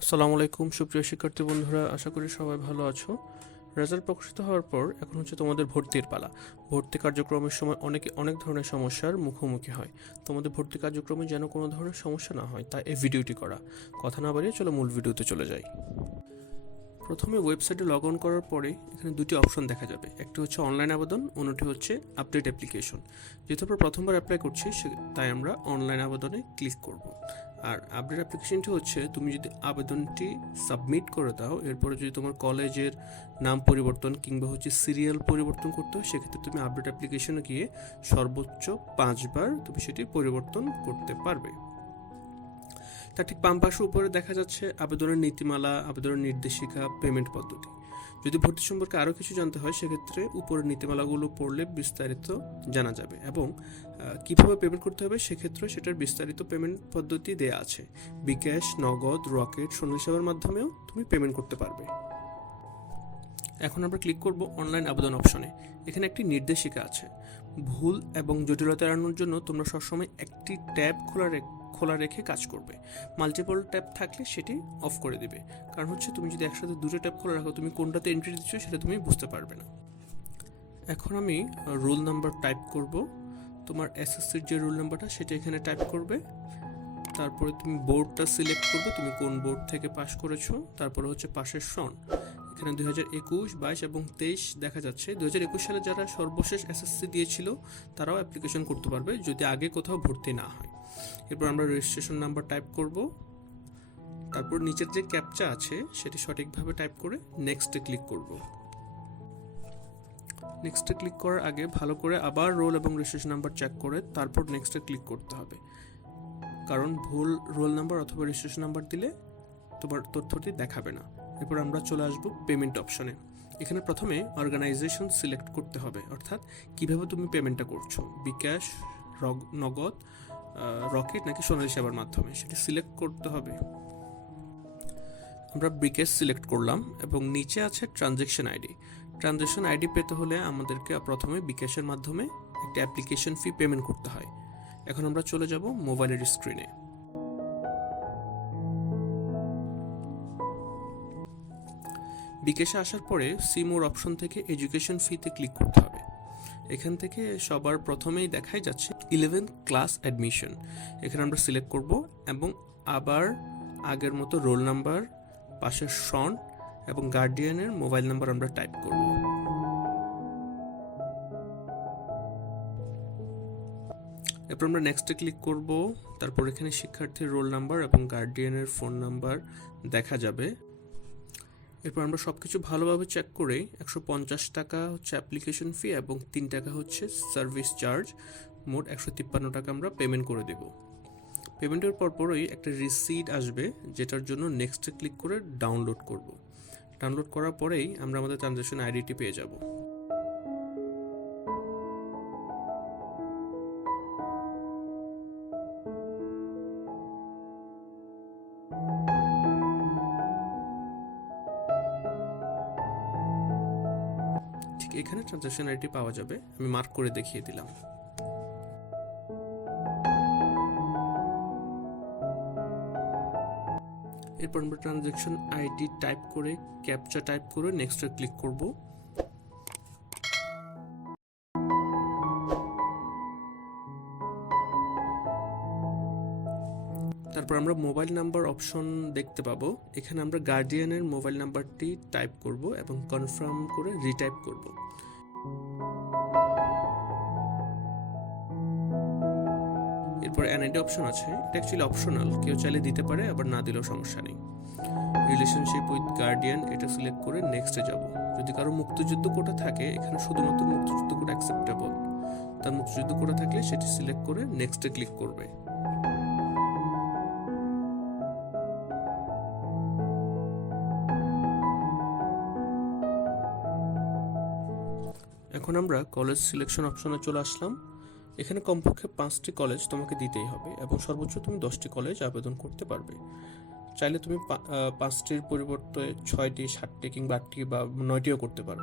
আসসালামু আলাইকুম সুপ্রিয় শিক্ষার্থী বন্ধুরা, আশা করি সবাই ভালো আছো। রেজাল্ট প্রকাশিত হওয়ার পর এখন হচ্ছে তোমাদের ভর্তির পালা। ভর্তি কার্যক্রমের সময় অনেকে অনেক ধরনের সমস্যার মুখোমুখি হয়। তোমাদের ভর্তি কার্যক্রমে যেন কোনো ধরনের সমস্যা না হয় তাই এই ভিডিওটি করা। কথা না বাড়িয়ে চলো মূল ভিডিওতে চলে যাই। প্রথমে ওয়েবসাইটে লগ অন করার পরে এখানে দুটি অপশন দেখা যাবে, একটি হচ্ছে অনলাইন আবেদন, অন্যটি হচ্ছে আপডেট অ্যাপ্লিকেশন। যেহেতু আমরা প্রথমবার অ্যাপ্লাই করছি তাই আমরা অনলাইন আবেদনে ক্লিক করব। আর আপডেট অ্যাপ্লিকেশনটি হচ্ছে তুমি যদি আবেদনটি সাবমিট করে দাও, এরপরে যদি তোমার কলেজের নাম পরিবর্তন কিংবা হচ্ছে সিরিয়াল পরিবর্তন করতে হয়, সেক্ষেত্রে তুমি আপডেট অ্যাপ্লিকেশনে গিয়ে সর্বোচ্চ 5বার তুমি সেটি পরিবর্তন করতে পারবে। তার ঠিক বাম পাশের উপরে দেখা যাচ্ছে আবেদনের নীতিমালা, আবেদনের নির্দেশিকা, পেমেন্ট পদ্ধতি। যদি ভর্তি সম্পর্কে আরও কিছু জানতে হয় সেক্ষেত্রে উপরের নীতিমালাগুলো পড়লে বিস্তারিত জানা যাবে, এবং কিভাবে পেমেন্ট করতে হবে সেক্ষেত্রে সেটার বিস্তারিত পেমেন্ট পদ্ধতি দেয়া আছে। বিকাশ, নগদ, রকেট, সোনালী সেবার মাধ্যমেও তুমি পেমেন্ট করতে পারবে। এখন আমরা ক্লিক করব অনলাইন আবেদন অপশনে। এখানে একটি নির্দেশিকা আছে। ভুল এবং জটিলতা এড়ানোর জন্য তোমরা সবসময় একটি ট্যাব খোলা রেখে কাজ করবে। মাল্টিপল ট্যাব থাকলে সেটি অফ করে দিবে, কারণ হচ্ছে তুমি যদি একসাথে দুটো ট্যাব খোলা রাখো তুমি কোনটাতে এন্ট্রি দিচ্ছ সেটা তুমি বুঝতে পারবে না। এখন আমি রোল নাম্বার টাইপ করব। তোমার এসএসসির যে রোল নাম্বারটা সেটা এখানে টাইপ করবে। তারপরে তুমি বোর্ডটা সিলেক্ট করবে, তুমি কোন বোর্ড থেকে পাস করেছো। তারপরে হচ্ছে পাশের সন। এখানে 2021, 22 এবং 23 দেখা যাচ্ছে। 2021 সালে যারা সর্বশেষ এসএসসি দিয়েছিল তারাও অ্যাপ্লিকেশন করতে পারবে যদি আগে কোথাও ভর্তি না হয়। এরপর আমরা রেজিস্ট্রেশন নাম্বার টাইপ করব। তারপর নিচের যে ক্যাপচা আছে সেটি সঠিকভাবে টাইপ করে নেক্সটে ক্লিক করব। নেক্সটে ক্লিক করার আগে ভালো করে আবার রোল এবং রেজিস্ট্রেশন নাম্বার চেক করে তারপর নেক্সটে ক্লিক করতে হবে, কারণ ভুল রোল নাম্বার অথবা রেজিস্ট্রেশন নাম্বার দিলে তোমার তথ্যটি দেখাবে না। এরপর আমরা চলে আসব পেমেন্ট অপশনে। এখানে প্রথমে অর্গানাইজেশন সিলেক্ট করতে হবে, অর্থাৎ কিভাবে তুমি পেমেন্টটা করছো, বিকাশ, নগদ, রকেট নাকি সোনালী সেবার মাধ্যমে, সেটি সিলেক্ট করতে হবে। আমরা বিকাশ সিলেক্ট করলাম এবং নিচে আছে ট্রানজ্যাকশন আইডি। ট্রানজ্যাকশন আইডি পেতে হলে আমাদেরকে প্রথমে বিকাশের মাধ্যমে একটা অ্যাপ্লিকেশন ফি পেমেন্ট করতে হয়। এখন আমরা চলে যাব মোবাইলের স্ক্রিনে। বিকাশে আসার পরে সি মোর অপশন থেকে এডুকেশন ফিতে ক্লিক করতে হবে। এখান থেকে সবার প্রথমেই দেখাই যাচ্ছে 11th ক্লাস অ্যাডমিশন। এখানে আমরা সিলেক্ট করব এবং আবার আগের মতো রোল নাম্বার, পাশের সন এবং গার্ডিয়ানের মোবাইল নাম্বার আমরা টাইপ করব। এরপর আমরা নেক্সটে ক্লিক করব। তারপর এখানে শিক্ষার্থীর রোল নাম্বার এবং গার্ডিয়ানের ফোন নাম্বার দেখা যাবে। এরপর আমরা সব কিছু ভালোভাবে চেক করে 150 টাকা হচ্ছে অ্যাপ্লিকেশন ফি এবং 3 টাকা হচ্ছে সার্ভিস চার্জ, মোট 153 টাকা আমরা পেমেন্ট করে দেব। পেমেন্টের পরপরই একটা রিসিট আসবে, যেটার জন্য নেক্সটে ক্লিক করে ডাউনলোড করব। ডাউনলোড করার পরেই আমরা আমাদের ট্রানজ্যাকশন আইডিটি পেয়ে যাব। ঠিক এখানে ট্রানজ্যাকশন আইডি পাওয়া যাবে, আমি মার্ক করে দেখিয়ে দিলাম। এরপর আমরা ট্রানজ্যাকশন আইডি টাইপ করে ক্যাপচা টাইপ করে নেক্সটে ক্লিক করব। তারপর আমরা মোবাইল নাম্বার অপশন দেখতে পাবো। এখানে আমরা গার্ডিয়ানের মোবাইল নাম্বারটি টাইপ করব এবং কনফার্ম করে রিটাইপ করব। এরপর এনআইডি অপশন আছে, এটা অ্যাকচুয়ালি অপশনাল, কেউ চাইলে দিতে পারে আবার না দিলেও সমস্যা নেই। রিলেশনশিপ উইথ গার্ডিয়ান এটা সিলেক্ট করে নেক্সটে যাব। যদি কারো মুক্তিযুদ্ধ কোটা থাকে এখানে শুধুমাত্র মুক্তিযুদ্ধ কোটা অ্যাকসেপ্টেবল, তার মুক্তিযুদ্ধ কোটা থাকলে সেটি সিলেক্ট করে নেক্সটে ক্লিক করবে। এখন আমরা কলেজ সিলেকশন অপশনে চলে আসলাম। এখানে কমপক্ষে 5টি কলেজ তোমাকে দিতেই হবে এবং সর্বোচ্চ তুমি 10টি কলেজ আবেদন করতে পারবে। চাইলে তুমি 5টির পরিবর্তে 6টি, 7টি কিংবা 8টি বা 9টিও করতে পারো,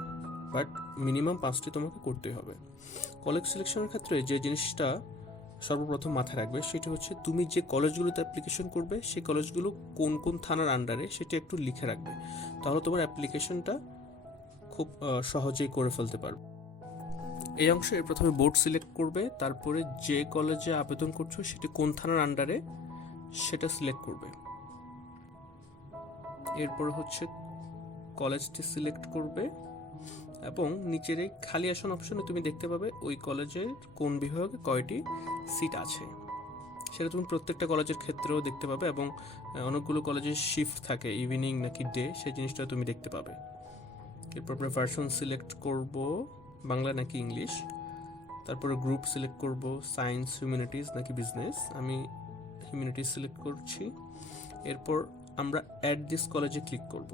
বাট মিনিমাম 5টি তোমাকে করতেই হবে। কলেজ সিলেকশনের ক্ষেত্রে যে জিনিসটা সর্বপ্রথম মাথায় রাখবে সেটা হচ্ছে তুমি যে কলেজগুলোতে অ্যাপ্লিকেশন করবে সেই কলেজগুলো কোন কোন থানার আন্ডারে সেটা একটু লিখে রাখবে, তাহলে তোমার অ্যাপ্লিকেশনটা খুব সহজেই করে ফেলতে পারবে। এই অংশে প্রথমে বোর্ড সিলেক্ট করবে, তারপরে যে কলেজে আবেদন করছো সেটি কোন থানার আন্ডারে সেটা সিলেক্ট করবে। এরপর হচ্ছে কলেজটি সিলেক্ট করবে এবং নিচের এই খালি আসন অপশনে তুমি দেখতে পাবে ওই কলেজের কোন বিভাগে কয়টি সিট আছে, সেটা তুমি প্রত্যেকটা কলেজের ক্ষেত্রেও দেখতে পাবে এবং অনেকগুলো কলেজের শিফট থাকে, ইভিনিং নাকি ডে, সেই জিনিসটা তুমি দেখতে পাবে। এরপর ভার্সন সিলেক্ট করব, বাংলা নাকি ইংলিশ, তারপরে গ্রুপ সিলেক্ট করব, সায়েন্স, হিউম্যানিটিজ নাকি বিজনেস, আমি হিউম্যানিটিজ সিলেক্ট করছি। এরপর আমরা অ্যাড দিস কলেজে ক্লিক করব,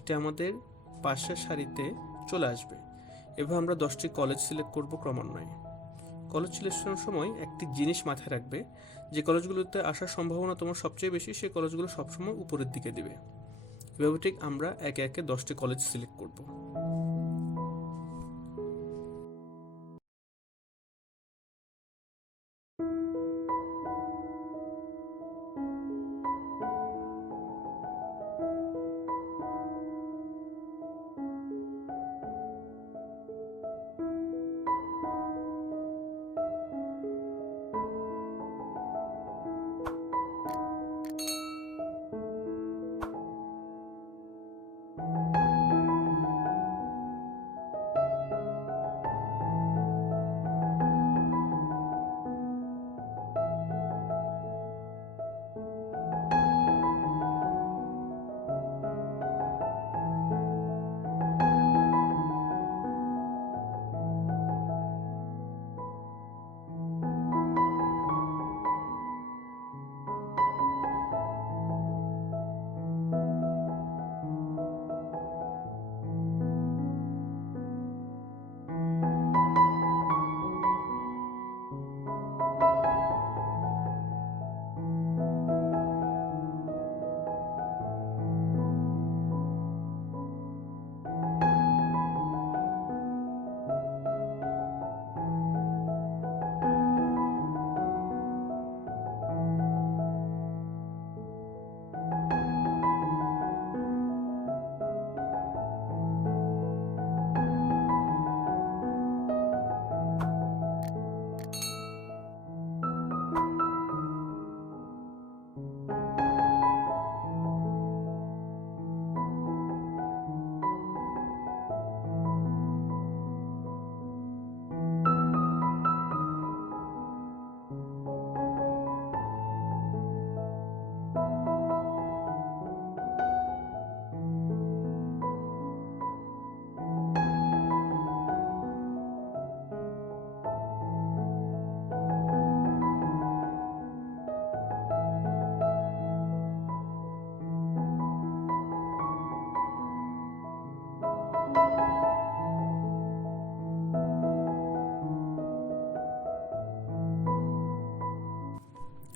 এটা আমাদের পাশের সারিতে চলে আসবে। এভাবে আমরা 10টি কলেজ সিলেক্ট করব ক্রমান্বয়ে। কলেজ সিলেকশনের সময় একটি জিনিস মাথায় রাখবে, যে কলেজগুলোতে আসার সম্ভাবনা তোমার সবচেয়ে বেশি সেই কলেজগুলো সবসময় উপরের দিকে দিবে। এভাবে ঠিক আমরা একে একে 10টি কলেজ সিলেক্ট করব।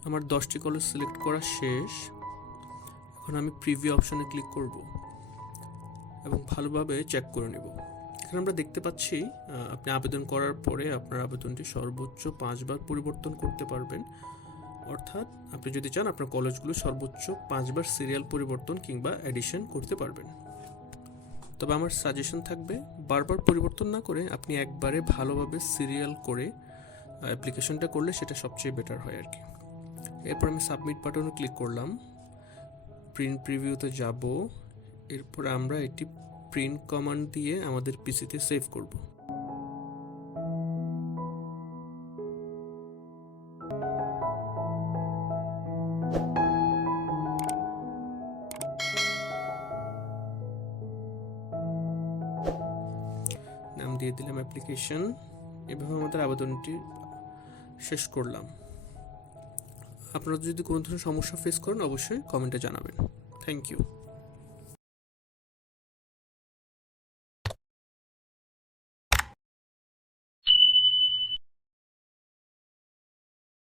আমার 10টি কলেজ সিলেক্ট করা শেষ। এখন আমি প্রিভিউ অপশনে ক্লিক করব এবং ভালোভাবে চেক করে নেব। এখানে আমরা দেখতে পাচ্ছি আপনি আবেদন করার পরে আপনার আবেদনটি সর্বোচ্চ 5 বার পরিবর্তন করতে পারবেন, অর্থাৎ আপনি যদি চান আপনার কলেজগুলো সর্বোচ্চ 5 বার সিরিয়াল পরিবর্তন কিংবা এডিশন করতে পারবেন। তবে আমার সাজেশন থাকবে বারবার পরিবর্তন না করে আপনি একবারে ভালোভাবে সিরিয়াল করে অ্যাপ্লিকেশনটা করলে সেটা সবচেয়ে বেটার হয় আর কি। এরপর আমি সাবমিট বাটনে ক্লিক করলাম, প্রিন্ট প্রিভিউতে যাব। এরপর আমরা এটি প্রিন্ট কমান্ড দিয়ে আমাদের পিসিতে সেভ করব। নাম দিয়ে দিলাম অ্যাপ্লিকেশন। এভাবে আমাদের আবেদনটি শেষ করলাম। আপনারা যদি কোনো ধরনের সমস্যা ফেস করেন অবশ্যই কমেন্টে জানাবেন। Thank you.